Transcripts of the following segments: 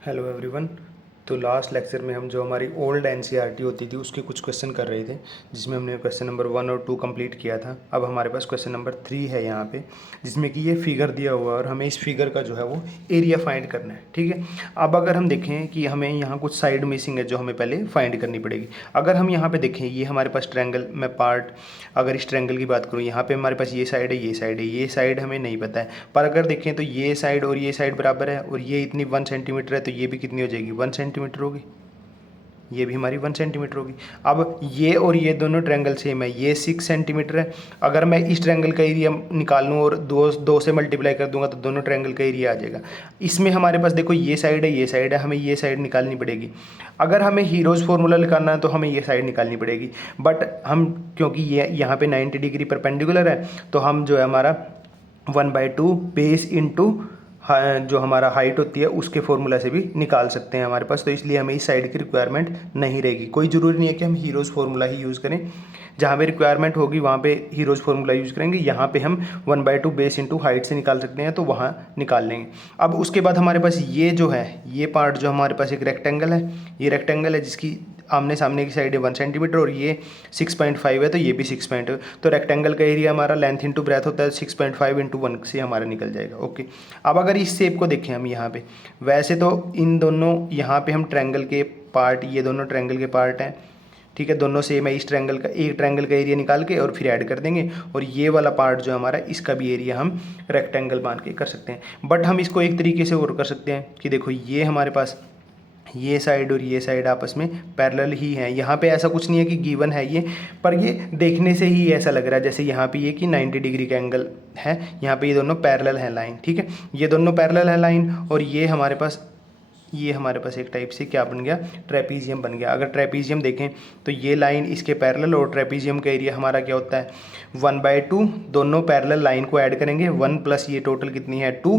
Hello everyone. तो last lecture में हम जो हमारी ओल्ड एनसीईआरटी होती थी उसके कुछ क्वेश्चन कर रहे थे, जिसमें हमने क्वेश्चन नंबर 1 और 2 कंप्लीट किया था। अब हमारे पास क्वेश्चन नंबर 3 है यहाँ पे, जिसमें कि ये फिगर दिया हुआ है और हमें इस फिगर का जो है वो एरिया फाइंड करना है। ठीक है। अब अगर हम देखें कि हमें यहाँ कुछ साइड मिसिंग है जो हमें पहले फाइंड करनी पड़ेगी। अगर हम यहाँ पर देखें, ये हमारे पास ट्रैंगल में पार्ट, अगर इस ट्रैंगल की बात करूँ, यहाँ पे हमारे पास ये साइड है, ये साइड है, ये साइड हमें नहीं पता है। पर अगर देखें तो ये साइड और ये साइड बराबर है, और ये इतनी 1 सेंटीमीटर है, तो ये भी कितनी हो जाएगी, 1 सेंटीमीटर होगी। ये भी हमारी 1 सेंटीमीटर होगी। अब ये और ये दोनों ट्रायंगल सेम है, ये 6 सेंटीमीटर है। अगर मैं इस ट्रायंगल का एरिया निकाल लूँ और दो से मल्टीप्लाई कर दूंगा तो दोनों ट्रायंगल का एरिया आ जाएगा। इसमें हमारे पास देखो ये साइड है, ये साइड है, हमें ये साइड निकालनी पड़ेगी। अगर हमें हीरोज फार्मूला निकालना है तो हमें ये साइड निकालनी पड़ेगी। बट हम, क्योंकि ये यहाँ पे 90 डिग्री परपेंडिकुलर है, तो हम जो है हमारा 1/2 बेस इंटू जो हमारा हाइट होती है उसके फॉर्मूला से भी निकाल सकते हैं हमारे पास। तो इसलिए हमें इस साइड की रिक्वायरमेंट नहीं रहेगी। कोई ज़रूरी नहीं है कि हम हीरोज़ फार्मूला ही यूज़ करें, जहाँ पे रिक्वायरमेंट होगी वहाँ पे हीरोज़ फार्मूला यूज़ करेंगे। यहाँ पे हम 1/2 बेस इंटू हाइट से निकाल सकते हैं, तो वहाँ निकाल लेंगे। अब उसके बाद हमारे पास ये जो है, ये पार्ट जो हमारे पास एक रेक्टेंगल है, ये रेक्टेंगल है जिसकी आमने सामने की साइड है 1 सेंटीमीटर और ये 6.5 है, तो ये भी 6. तो रेक्टेंगल का एरिया हमारा लेंथ इंटू ब्रेथ होता है, 6.5 इंटू 1 से हमारा निकल जाएगा। ओके। अब अगर इस शेप को देखें हम यहाँ पे, वैसे तो इन दोनों यहाँ पे हम ट्रायंगल के पार्ट, ये दोनों ट्रायंगल के पार्ट हैं, ठीक है, दोनों सेम है। इस ट्रायंगल का, एक ट्रायंगल का एरिया निकाल के और फिर ऐड कर देंगे, और ये वाला पार्ट जो हमारा, इसका भी एरिया हम रेक्टेंगल मान के कर सकते हैं। बट हम इसको एक तरीके से और कर सकते हैं कि देखो ये हमारे पास ये साइड और ये साइड आपस में पैरेलल ही हैं। यहाँ पे ऐसा कुछ नहीं है कि गिवन है ये, पर ये देखने से ही ऐसा लग रहा है जैसे यहाँ पे ये कि 90 डिग्री का एंगल है, यहाँ पे ये दोनों पैरेलल हैं लाइन। ठीक है, ये दोनों पैरेलल है लाइन, और ये हमारे पास एक टाइप से क्या बन गया, ट्रेपीजियम बन गया। अगर ट्रेपीजियम देखें तो ये लाइन इसके पैरेलल, और ट्रेपीजियम का एरिया हमारा क्या होता है 1/2, दोनों पैरेलल लाइन को ऐड करेंगे 1 प्लस ये टोटल कितनी है 2,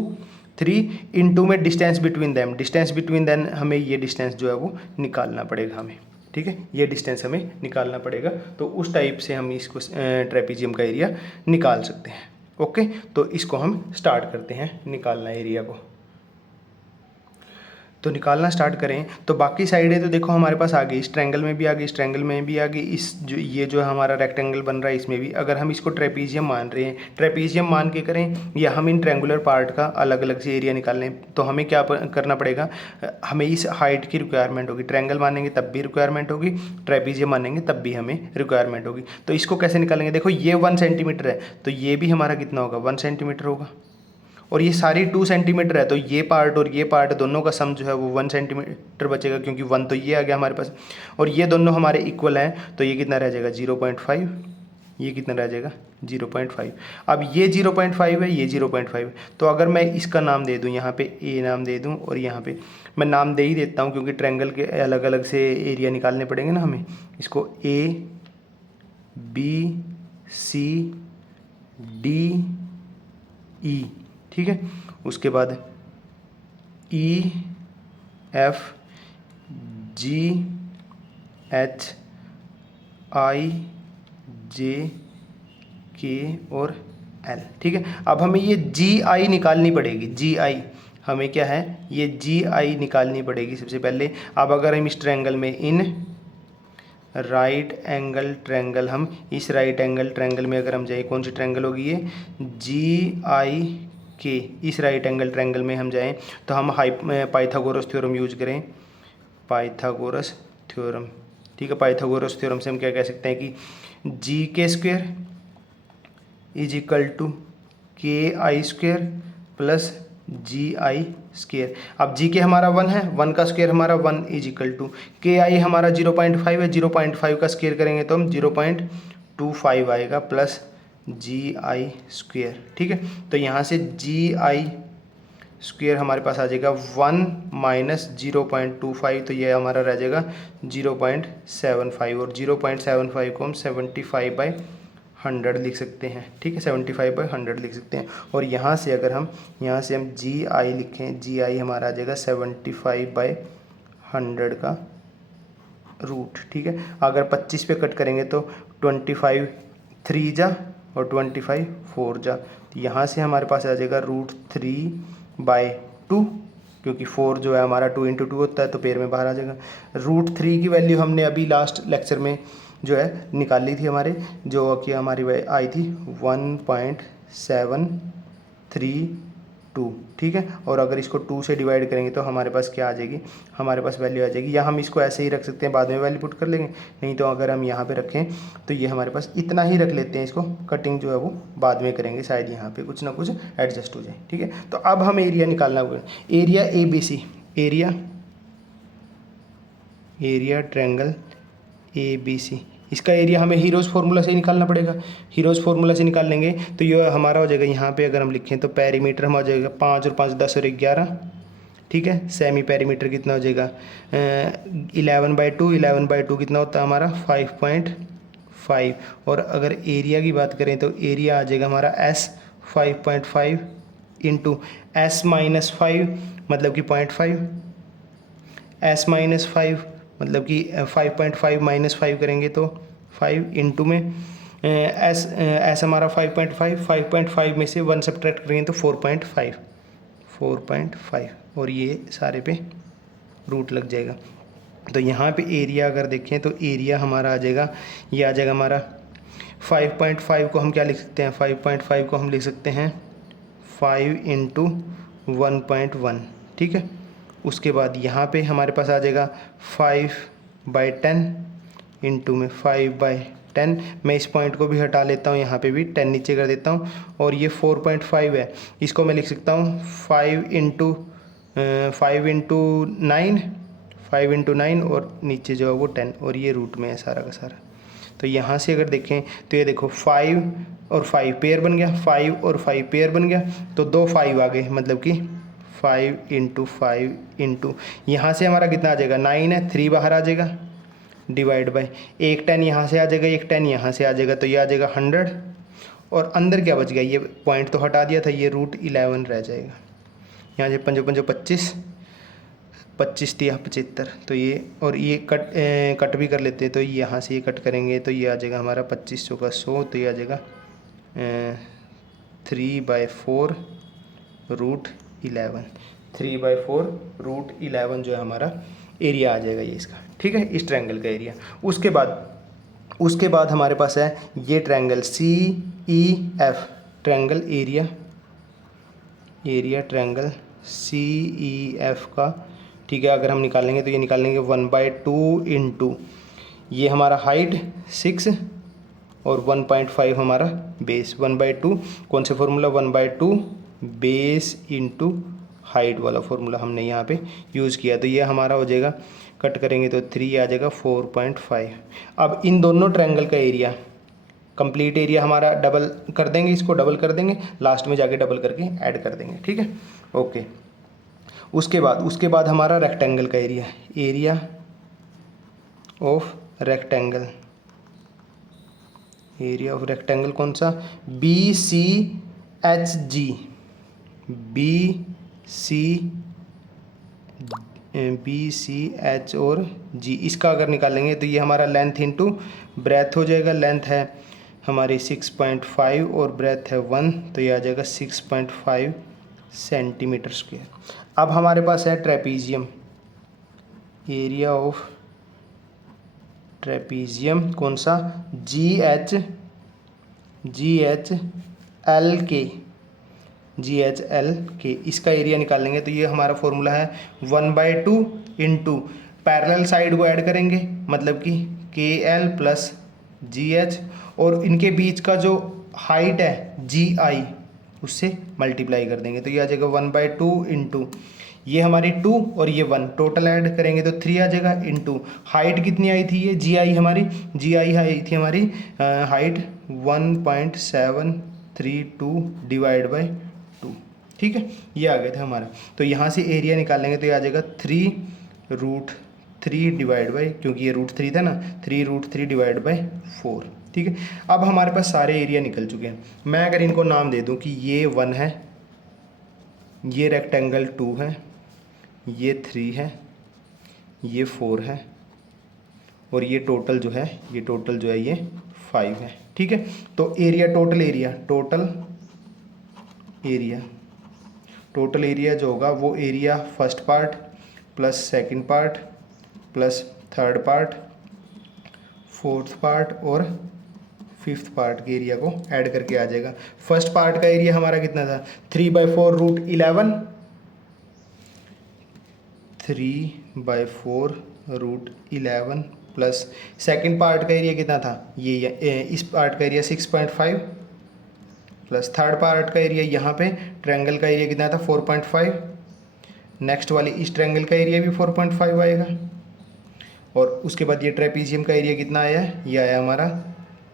3 इन 2 में distance between them, distance between them हमें ये डिस्टेंस जो है वो निकालना पड़ेगा हमें। ठीक है, ये डिस्टेंस हमें निकालना पड़ेगा, तो उस टाइप से हम इसको ट्रेपीजियम का एरिया निकाल सकते हैं। ओके, तो इसको हम स्टार्ट करते हैं निकालना एरिया को। तो निकालना स्टार्ट करें तो बाकी साइडें तो देखो हमारे पास आ गई, इस ट्रायंगल में भी आ गई, इस ट्रायंगल में भी आ गई, इस जो ये जो हमारा रेक्टेंगल बन रहा है इसमें भी। अगर हम इसको ट्रेपीजियम मान रहे हैं, ट्रेपीजियम मान के करें, या हम इन ट्रायंगुलर पार्ट का अलग अलग से एरिया निकाल लें, तो हमें क्या करना पड़ेगा, हमें इस हाइट की रिक्वायरमेंट होगी। ट्रायंगल मानेंगे तब भी रिक्वायरमेंट होगी, ट्रेपीजियम मानेंगे तब भी हमें रिक्वायरमेंट होगी। तो इसको कैसे निकालेंगे, देखो ये 1 सेंटीमीटर है, तो ये भी हमारा कितना होगा 1 सेंटीमीटर होगा, और ये सारी 2 सेंटीमीटर है, तो ये पार्ट और ये पार्ट दोनों का सम जो है वो 1 सेंटीमीटर बचेगा, क्योंकि 1 तो ये आ गया हमारे पास, और ये दोनों हमारे इक्वल हैं, तो ये कितना रह जाएगा 0.5, ये कितना रह जाएगा 0.5। अब ये 0.5 है, ये 0.5, तो अगर मैं इसका नाम दे दूँ, यहाँ पे ए नाम दे दूँ, और यहाँ पे मैं नाम दे ही देता हूँ क्योंकि ट्रायंगल के अलग अलग से एरिया निकालने पड़ेंगे ना हमें। इसको ए, बी, सी, डी, ई, ठीक है। उसके बाद ई, एफ, जी, एच, आई, जे, के और एल, ठीक है। अब हमें ये जी आई निकालनी पड़ेगी, जी आई हमें क्या है, ये जी आई निकालनी पड़ेगी सबसे पहले। अब अगर हम इस ट्रायंगल में इन राइट एंगल ट्रायंगल, हम इस राइट एंगल ट्रायंगल में अगर हम जाए, कौन सी ट्रायंगल होगी ये, जी आई के, इस राइट एंगल ट्रायंगल में हम जाएं तो हम पाइथागोरस थ्योरम यूज करें, पाइथागोरस थ्योरम, ठीक है। पाइथागोरस थ्योरम से हम क्या कह सकते हैं कि जी के स्क्वायर इज इक्वल टू के आई स्क्वायर प्लस जी आई स्क्वायर। अब जी के हमारा 1 है, 1 का स्क्वायर हमारा 1 इज इक्वल टू के आई हमारा 0.5 है, 0.5 का स्क्वायर करेंगे तो हम 0.25 आएगा प्लस जी आई स्क्वायर, ठीक है। तो यहाँ से जी आई स्क्वायर हमारे पास आ जाएगा 1 माइनस 0.25, तो ये हमारा रह जाएगा 0.75, और 0.75 को हम 75/100 लिख सकते हैं, ठीक है, 75/100 लिख सकते हैं। और यहाँ से हम जी आई लिखें, जी आई हमारा आ जाएगा 75/100 का रूट, ठीक है। अगर 25 पे कट करेंगे तो 25 3 जा और 25 4 जा, तो यहाँ से हमारे पास आ जाएगा √3/2, क्योंकि 4 जो है हमारा 2 × 2 होता है तो पेयर में बाहर आ जाएगा। √3 की वैल्यू हमने अभी लास्ट लेक्चर में जो है निकाल ली थी हमारे, जो कि हमारी आई थी 1.732, ठीक है। और अगर इसको 2 से डिवाइड करेंगे तो हमारे पास क्या आ जाएगी, हमारे पास वैल्यू आ जाएगी, या हम इसको ऐसे ही रख सकते हैं, बाद में वैल्यू पुट कर लेंगे, नहीं तो अगर हम यहाँ पे रखें तो ये हमारे पास इतना ही रख लेते हैं, इसको कटिंग जो है वो बाद में करेंगे, शायद यहाँ पे कुछ ना कुछ एडजस्ट हो जाए, ठीक है। तो अब हम एरिया निकालना होगा, area ABC, area triangle ABC, इसका एरिया हमें हीरोज़ फार्मूला से ही निकालना पड़ेगा। हीरोज़ फार्मूला से निकाल लेंगे तो ये हमारा हो जाएगा, यहाँ पे अगर हम लिखें तो पेरीमीटर हमारा हो जाएगा 5 और 5 10 और 11, ठीक है। सेमी पेरीमीटर कितना हो जाएगा 11/2, 11/2 कितना होता है हमारा 5.5। और अगर एरिया की बात करें तो एरिया आ जाएगा हमारा S 5.5 इंटू S - 5 मतलब कि 0.5, S - 5 मतलब कि 5.5 - 5 करेंगे तो 5 इंटू में S हमारा 5.5 में से 1 सब्ट्रैक्ट करेंगे तो 4.5 और ये सारे पे रूट लग जाएगा। तो यहाँ पे एरिया अगर देखें तो एरिया हमारा आ जाएगा, ये आ जाएगा हमारा 5.5 को हम क्या लिख सकते हैं, 5.5 को हम लिख सकते हैं 5 × 1.1, ठीक है। उसके बाद यहाँ पे हमारे पास आ जाएगा 5/10 इंटू में 5/10, मैं इस पॉइंट को भी हटा लेता हूँ, यहाँ पे भी 10 नीचे कर देता हूँ, और ये 4.5 है, इसको मैं लिख सकता हूँ 5 × 9 और नीचे जो है वो 10, और ये रूट में है सारा का सारा। तो यहाँ से अगर देखें तो ये देखो 5 और 5 पेयर बन गया, 5 और 5 पेयर बन गया, तो 2 5 आ गए, मतलब कि 5 × 5 इंटू यहाँ से हमारा कितना आ जाएगा 9 है, 3 बाहर आ जाएगा, डिवाइड बाय एक 10 यहाँ से आ जाएगा, एक 10 यहाँ से आ जाएगा, तो ये आ जाएगा 100, और अंदर क्या बच गया, ये पॉइंट तो हटा दिया था, ये √11 रह जाएगा। यहाँ से 5 5 25, 25 दिया 75, तो ये और ये कट भी कर लेते हैं, तो यहाँ से ये कट करेंगे तो ये आ जाएगा हमारा 25 का 100, तो ये आ जाएगा 3/4 √11, 3/4 √11 जो है हमारा एरिया आ जाएगा ये इसका, ठीक है, इस ट्रायंगल का एरिया। उसके बाद हमारे पास है ये triangle CEF, triangle area triangle CEF का, ठीक है। अगर हम निकालेंगे तो ये निकालेंगे 1/2 इंटू ये हमारा हाइट 6 और 1.5 हमारा बेस, 1/2 कौन से फार्मूला, 1/2 बेस इंटू हाइट वाला फार्मूला हमने यहाँ पे यूज़ किया, तो ये हमारा हो जाएगा, कट करेंगे तो 3 आ जाएगा 4.5। अब इन दोनों ट्रायंगल का एरिया, कंप्लीट एरिया हमारा डबल कर देंगे, इसको डबल कर देंगे, लास्ट में जाके डबल करके ऐड कर देंगे, ठीक है, ओके। उसके बाद हमारा रेक्टेंगल का area of rectangle, area of rectangle कौन सा, BCH और G, इसका अगर निकालेंगे तो ये हमारा लेंथ इंटू ब्रेथ हो जाएगा, लेंथ है हमारी 6.5 और ब्रेथ है 1, तो ये आ जाएगा 6.5 सेंटीमीटर स्क्वायर। अब हमारे पास है ट्रेपीजियम, एरिया ऑफ ट्रेपीजियम कौन सा, GHLK, इसका एरिया निकालेंगे तो ये हमारा फॉर्मूला है 1/2 इंटू पैरेलल साइड को ऐड करेंगे, मतलब कि KL + GH, और इनके बीच का जो हाइट है GI उससे मल्टीप्लाई कर देंगे, तो ये आ जाएगा 1/2 इंटू ये हमारी 2 और ये 1 टोटल ऐड करेंगे तो 3 आ जाएगा, इंटू हाइट कितनी आई थी, ये GI आई थी हमारी हाइट 1.732 डिवाइड बाय 2, ठीक है, ये आ गया था हमारा। तो यहाँ से एरिया निकालेंगे तो ये आ जाएगा 3√3 डिवाइड बाय, क्योंकि ये √3 था ना, 3√3 डिवाइड बाय 4, ठीक है। अब हमारे पास सारे एरिया निकल चुके हैं। मैं अगर इनको नाम दे दूं कि ये 1 है, ये रेक्टेंगल 2 है, ये 3 है, ये 4 है, और ये टोटल जो है ये 5 है, ठीक है। तो area, total area total area जो होगा वो area first part plus second part plus third part, fourth part और फिफ्थ पार्ट के एरिया को ऐड करके आ जाएगा। फर्स्ट पार्ट का एरिया हमारा कितना था, 3/4√11, 3/4√11 प्लस सेकंड पार्ट का एरिया कितना था, ये इस पार्ट का एरिया 6.5 प्लस थर्ड पार्ट का एरिया यहाँ पे ट्रायंगल का एरिया कितना था 4.5, नेक्स्ट वाली इस ट्रायंगल का एरिया भी 4.5 आएगा, और उसके बाद ये ट्रेपीजियम का एरिया कितना आया, ये आया हमारा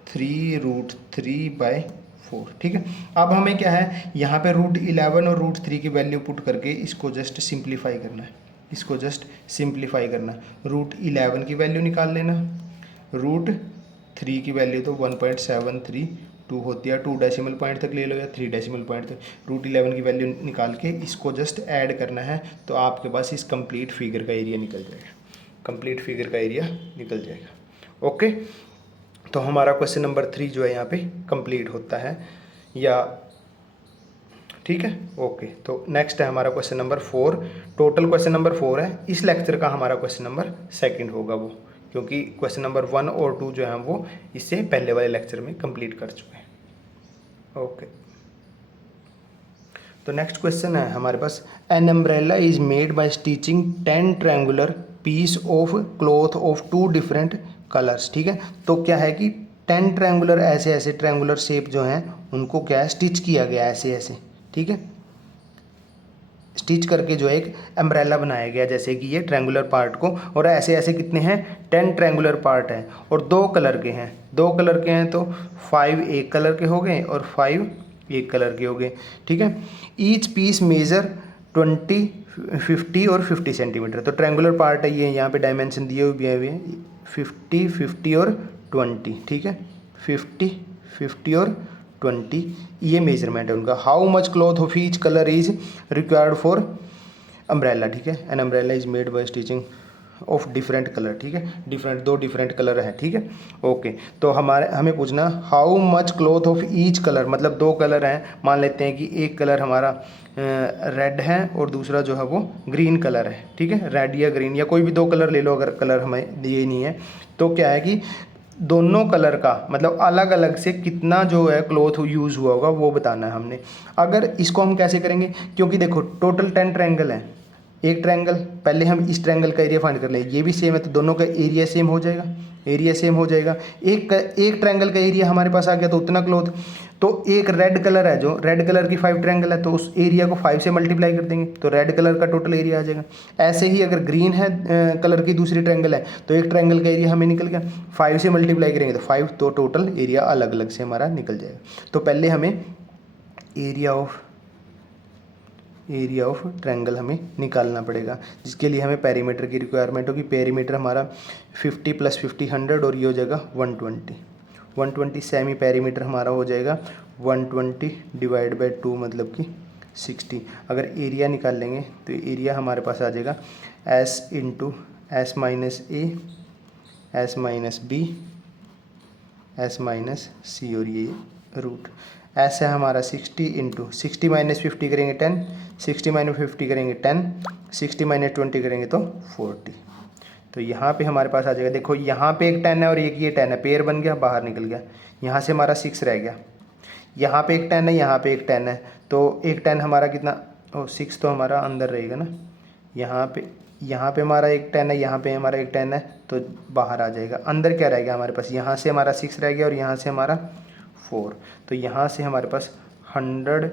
3√3/4। ठीक है, अब हमें क्या है यहाँ पे √11 और √3 की वैल्यू पुट करके इसको जस्ट सिंप्लीफाई करना है, इसको जस्ट सिंप्लीफाई करना है। √11 की वैल्यू निकाल लेना, √3 की वैल्यू तो 1.732 होती है, 2 डेसिमल पॉइंट तक ले लो या 3 डेसिमल पॉइंट तक। √11 की वैल्यू निकाल के इसको जस्ट ऐड करना है, तो आपके पास इस कंप्लीट फिगर का एरिया निकल जाएगा, कंप्लीट फिगर का एरिया निकल जाएगा। ओके, तो हमारा क्वेश्चन नंबर 3 जो है यहाँ पे कंप्लीट होता है, या ठीक है। ओके, तो नेक्स्ट है हमारा question number 4। Total question number 4 है, इस लेक्चर का हमारा क्वेश्चन नंबर 2 होगा वो, क्योंकि क्वेश्चन नंबर 1 और 2 जो है वो इससे पहले वाले लेक्चर में कंप्लीट कर चुके हैं। ओके, तो नेक्स्ट क्वेश्चन है हमारे पास, an umbrella is made by stitching 10 triangular piece of cloth of 2 different colours. ठीक है, तो क्या है कि 10 ट्रायंगुलर ऐसे ऐसे ट्रायंगुलर शेप जो हैं उनको क्या है स्टिच किया गया ऐसे ऐसे। ठीक है, स्टिच करके जो एक अम्ब्रेला बनाया गया, जैसे कि ये ट्रायंगुलर पार्ट को, और ऐसे ऐसे कितने हैं 10 ट्रायंगुलर पार्ट हैं, और 2 कलर के हैं, 2 कलर के हैं तो 5 एक कलर के हो गए और 5 एक कलर के हो गए। ठीक है, ईच पीस मेजर 20, 50 और 50 सेंटीमीटर। तो ट्रायंगुलर पार्ट है ये, यहाँ पे डायमेंशन दिए हुए हैं 50, 50 और 20। ठीक है, 50, 50 और 20 ये मेजरमेंट है उनका। How much cloth of each colour is required for umbrella. ठीक है, N umbrella is made by stitching of different colour. ठीक है, दो डिफरेंट कलर है। ठीक है, ओके, तो हमें पूछना how much cloth of each colour, मतलब 2 कलर हैं, मान लेते हैं कि एक कलर हमारा रेड है और दूसरा जो है वो ग्रीन कलर है। ठीक है, रेड या ग्रीन या कोई भी 2 कलर ले लो, अगर कलर हमें दिए नहीं है तो क्या है कि दोनों कलर का मतलब अलग अलग से कितना जो है क्लॉथ यूज़ हुआ होगा वो बताना है हमने। अगर इसको हम कैसे करेंगे, क्योंकि देखो टोटल 10 ट्रायंगल है, एक ट्रायंगल, पहले हम इस ट्रायंगल का एरिया फाइंड कर लें, ये भी सेम है तो दोनों का एरिया सेम हो जाएगा, एरिया सेम हो जाएगा। एक ट्रायंगल का एरिया हमारे पास आ गया तो उतना क्लॉथ, तो एक रेड कलर है, जो रेड कलर की 5 ट्रायंगल है तो उस एरिया को 5 से मल्टीप्लाई कर देंगे तो रेड कलर का टोटल एरिया आ जाएगा। ऐसे ही अगर ग्रीन है कलर की दूसरी ट्रायंगल है तो एक ट्रायंगल का एरिया हमें निकल गया, 5 से मल्टीप्लाई करेंगे तो 5, तो टोटल एरिया अलग अलग से हमारा निकल जाएगा। तो पहले हमें एरिया ऑफ ट्रायंगल हमें निकालना पड़ेगा, जिसके लिए हमें पेरीमीटर की रिक्वायरमेंट होगी। पेरीमीटर हमारा 50 + 50 100 और ये हो जाएगा 120 सेमी पेरीमीटर हमारा हो जाएगा 120 / 2 मतलब कि 60। अगर एरिया निकाल लेंगे तो एरिया हमारे पास आ जाएगा S × S - A S - B S - C और ये रूट। S है हमारा 60 × 60 - 50 करेंगे 10, 60 - 50 करेंगे 10, 60 - 20 करेंगे तो 40। तो यहाँ पे हमारे पास आ जाएगा, देखो यहाँ पे एक 10 है और एक ये 10 है, पेयर बन गया, बाहर निकल गया, यहाँ से हमारा 6 रह गया, यहाँ पे एक 10 है, यहाँ पे एक 10 है, तो एक 10 हमारा कितना, 6 तो हमारा अंदर रहेगा ना, यहाँ पे हमारा एक 10 है, यहाँ पे हमारा एक 10 है तो बाहर आ जाएगा। अंदर क्या रह गया हमारे पास, यहाँ से हमारा 6 रह गया और यहाँ से हमारा 4, तो यहाँ से हमारे पास 100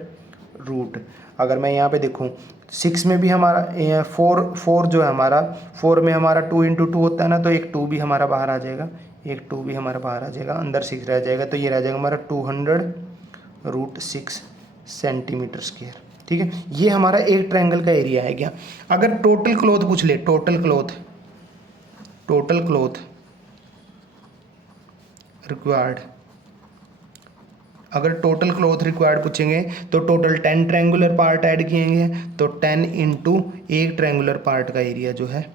रूट। अगर मैं यहाँ पे देखूँ 6 में भी हमारा 4 जो है हमारा 4 में हमारा 2 × 2 होता है ना, तो एक 2 भी हमारा बाहर आ जाएगा, एक 2 भी हमारा बाहर आ जाएगा, अंदर 6 रह जाएगा, तो ये रह जाएगा हमारा 200√6 सेंटीमीटर स्क्वायर। ठीक है, ये हमारा एक ट्रायंगल का एरिया है क्या। अगर टोटल क्लॉथ पूछ ले, टोटल क्लॉथ रिक्वायर्ड, अगर टोटल क्लॉथ रिक्वायर्ड पूछेंगे तो टोटल 10 ट्रायंगुलर पार्ट ऐड किएंगे तो 10 × एक ट्रायंगुलर पार्ट का एरिया जो है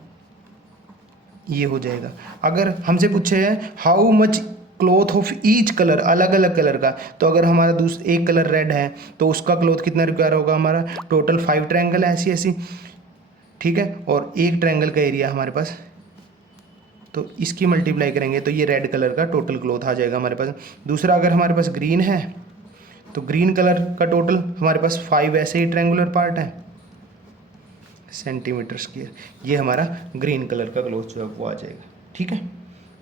ये हो जाएगा। अगर हमसे पूछे है how much cloth of each colour, अलग अलग कलर का। तो अगर हमारा एक कलर रेड है तो उसका क्लॉथ कितना रिक्वायर होगा हमारा, टोटल 5 ट्रायंगल है ऐसी ऐसी, ठीक है। और एक ट्रायंगल का एरिया हमारे पास, तो इसकी मल्टीप्लाई करेंगे तो ये रेड कलर का टोटल क्लॉथ आ जाएगा हमारे पास। दूसरा अगर हमारे पास ग्रीन है तो ग्रीन कलर का टोटल हमारे पास 5 ऐसे ही ट्रायंगुलर पार्ट है सेंटीमीटर स्क्वायर, ये हमारा ग्रीन कलर का क्लॉथ जो है वो आ जाएगा, ठीक है।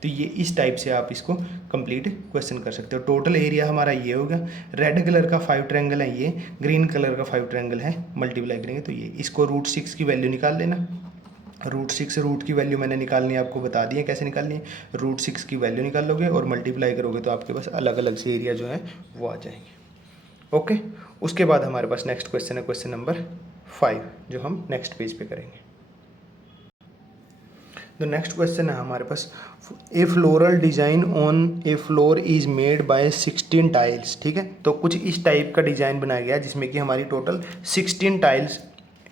तो ये इस टाइप से आप इसको कंप्लीट क्वेश्चन कर सकते हो। टोटल एरिया हमारा ये होगा, रेड कलर का 5 ट्रायंगल है ये, ग्रीन कलर का 5 ट्रायंगल है, मल्टीप्लाई करेंगे तो ये, इसको √6 की वैल्यू निकाल लेना। √6 रूट की वैल्यू मैंने निकालनी है, आपको बता दी है कैसे निकालनी है। √6 की वैल्यू निकाल लोगे और मल्टीप्लाई करोगे तो आपके पास अलग अलग से एरिया जो है वो आ जाएंगे, ओके। उसके बाद हमारे पास नेक्स्ट क्वेश्चन है क्वेश्चन नंबर 5, जो हम नेक्स्ट पेज पे करेंगे। तो नेक्स्ट क्वेश्चन है हमारे पास, a floral design on a floor is made by 16 tiles, ठीक है। तो कुछ इस टाइप का डिजाइन बनाया गया जिसमें कि हमारी टोटल 16 टाइल्स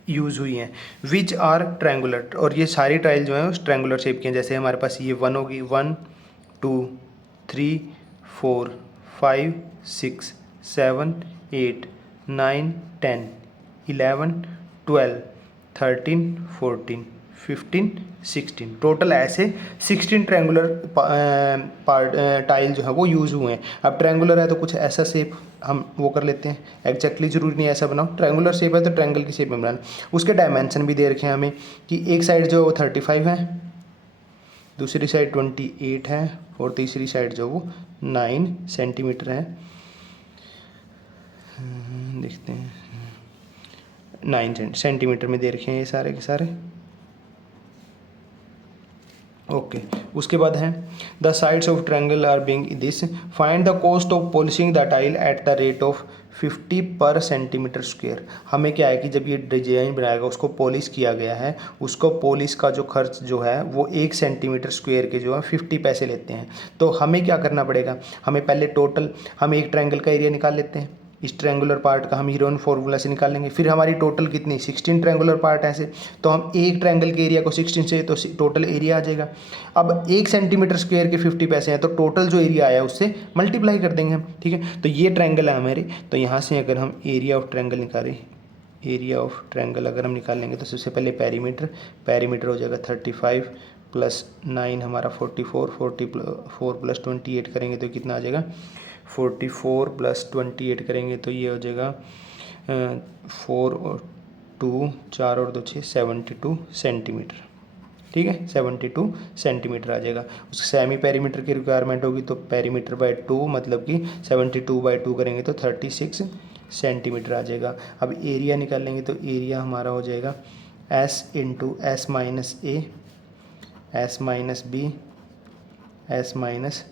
यूज़ हुई हैं, विच आर ट्रायंगुलर, और ये सारी टाइल जो है उस ट्रायंगुलर शेप की हैं। जैसे हमारे पास ये 1 होगी, 1 2 3 4 5 6 7 8 9 10 11 12 13 14 15 16, टोटल ऐसे 16 ट्रायंगुलर टाइल जो है वो यूज़ हुए हैं। अब ट्रायंगुलर है तो कुछ ऐसा शेप हम वो कर लेते हैं, एग्जैक्टली ज़रूरी नहीं ऐसा बनाओ, ट्रायंगुलर शेप है तो ट्रायंगल की शेप में बनाना। उसके डायमेंशन भी दे रखे हैं हमें कि एक साइड जो है वो 35 है, दूसरी साइड 28 है और तीसरी साइड जो वो 9 सेंटीमीटर है। देखते हैं 9 सेंटीमीटर में दे रखे हैं ये सारे के सारे, ओके। उसके बाद है the sides of triangle are being this, find the cost of polishing the tile at the rate of 50 per centimetre square. हमें क्या है कि जब ये डिजाइन बनाएगा उसको पॉलिश किया गया है, उसको पॉलिश का जो खर्च जो है वो 1 सेंटीमीटर स्क्वायर के जो है 50 पैसे लेते हैं। तो हमें क्या करना पड़ेगा, हमें पहले टोटल हम एक ट्रायंगल का एरिया निकाल लेते हैं, इस ट्रायंगुलर पार्ट का हम हीरोइन फॉर्मूला से निकाल लेंगे। फिर हमारी टोटल कितनी 16 ट्रायंगुलर पार्ट है ऐसे, तो हम एक ट्रायंगल के एरिया को 16 से तो टोटल एरिया आ जाएगा। अब 1 सेंटीमीटर स्क्वायर के 50 पैसे हैं तो टोटल जो एरिया आया उससे मल्टीप्लाई कर देंगे हम, ठीक है। तो ये ट्रायंगल है हमारे, तो यहाँ से अगर हम एरिया ऑफ ट्रायंगल निकालें, एरिया ऑफ ट्रायंगल अगर हम निकालेंगे तो सबसे पहले पेरीमीटर हो जाएगा 35 + 9 हमारा 44, 44 + 28 करेंगे तो कितना आ जाएगा, 44 + 28 करेंगे तो ये हो जाएगा 4 और 2 4 और 2 6 72 सेंटीमीटर, ठीक है। 72 सेंटीमीटर आ जाएगा। उसके सेमी पेरीमीटर की रिक्वायरमेंट होगी तो पेरीमीटर बाय 2 मतलब कि 72/2 करेंगे तो 36 सेंटीमीटर आ जाएगा। अब एरिया निकाल लेंगे तो एरिया हमारा हो जाएगा S × S - A S - B S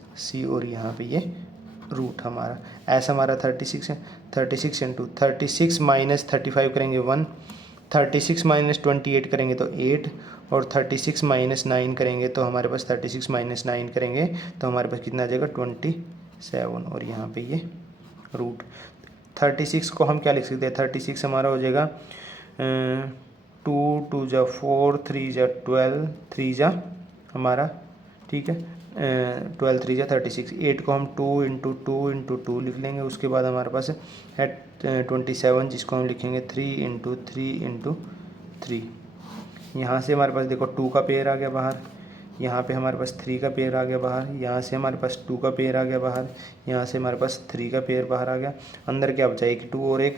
- C और यहाँ पे ये रूट हमारा S हमारा 36 है, 36 × 36 - 35 करेंगे 1, 36 - 28 करेंगे तो 8 और 36 - 9 करेंगे तो हमारे पास 36 - 9 करेंगे तो हमारे पास कितना आ जाएगा 27 और यहाँ पे ये रूट। 36 को हम क्या लिख सकते हैं, 36 हमारा हो जाएगा 2 2 जा 4 3 जा 12 3 जा हमारा, ठीक है, 12 3 जा 36। 8 को हम 2 × 2 × 2 लिख लेंगे। उसके बाद हमारे पास है 27 जिसको हम लिखेंगे 3 × 3 × 3। यहाँ से हमारे पास देखो 2 का पेयर आ गया बाहर, यहाँ पे हमारे पास 3 का पेयर आ गया बाहर, यहाँ से हमारे पास 2 का पेयर आ गया बाहर, यहाँ से हमारे पास 3 का पेयर बाहर आ गया। अंदर क्या बचा, एक 2 और एक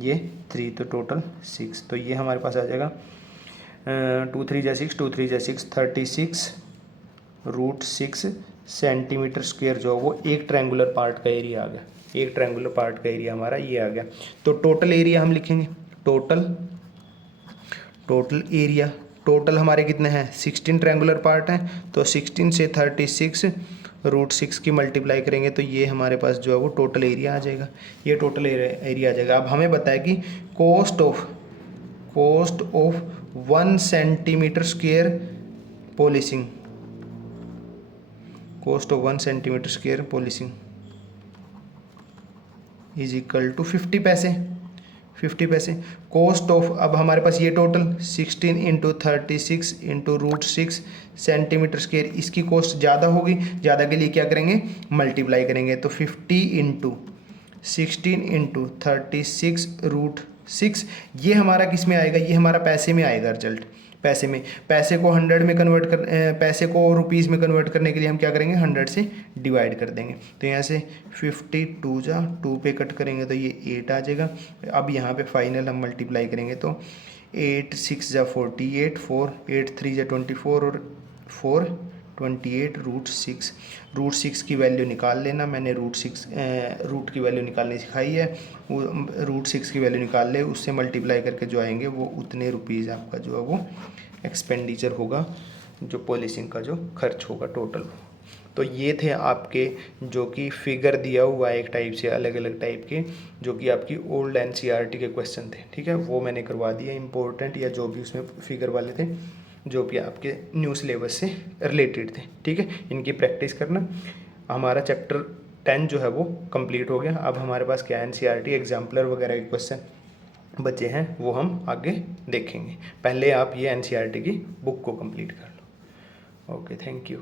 ये 3, तो टोटल 6। तो ये हमारे पास आ जाएगा 2 3 जा 6 2 3 जा 6 36 √6 सेंटीमीटर स्क्वायर जो वो एक ट्रायंगुलर पार्ट का एरिया आ गया। एक ट्रायंगुलर पार्ट का एरिया हमारा ये आ गया। तो टोटल एरिया हम लिखेंगे, टोटल एरिया, टोटल हमारे कितने हैं 16 ट्रायंगुलर पार्ट हैं, तो 16 से 36 √6 की मल्टीप्लाई करेंगे तो ये हमारे पास जो है वो टोटल एरिया आ जाएगा। ये टोटल एरिया आ जाएगा। अब हमें बताया कि cost of 1 centimetre square polishing, cost of 1 centimetre square polishing is equal to 50 पैसे। 50 पैसे। कॉस्ट ऑफ, अब हमारे पास ये total 16 into 36 into √6 centimetre square, इसकी कॉस्ट ज़्यादा होगी, ज़्यादा के लिए क्या करेंगे, मल्टीप्लाई करेंगे। तो 50 इंटू 16 इंटू 36 √6, ये हमारा किस में आएगा, ये हमारा पैसे में आएगा रिजल्ट, पैसे में। पैसे को 100 में कन्वर्ट कर, पैसे को रुपीज़ में कन्वर्ट करने के लिए हम क्या करेंगे, 100 से डिवाइड कर देंगे। तो यहाँ से 52 जा 2 पे कट करेंगे तो ये 8 आ जाएगा। अब यहाँ पे फाइनल हम मल्टीप्लाई करेंगे तो 8 6 जा 48, 4 8 3 जा 24 और 4 28 √6 की वैल्यू निकाल लेना। मैंने रूट की वैल्यू निकालनी सिखाई है, वो √6 की वैल्यू निकाल ले, उससे मल्टीप्लाई करके जो आएंगे वो उतने रुपीज़ आपका जो है वो एक्सपेंडिचर होगा, जो पॉलिशिंग का जो खर्च होगा टोटल। तो ये थे आपके जो कि फिगर दिया हुआ है एक टाइप से, अलग अलग टाइप के, जो कि आपकी ओल्ड एनसीईआरटी के क्वेश्चन थे, ठीक है। वो मैंने करवा दिया इंपॉर्टेंट, या जो भी उसमें फिगर वाले थे जो कि आपके न्यू सिलेबस से रिलेटेड थे, ठीक है। इनकी प्रैक्टिस करना। हमारा चैप्टर 10 जो है वो कंप्लीट हो गया। अब हमारे पास क्या एनसीईआरटी एग्जाम्पलर वगैरह के क्वेश्चन बचे हैं, वो हम आगे देखेंगे। पहले आप ये एनसीईआरटी की बुक को कंप्लीट कर लो। Okay, thank you.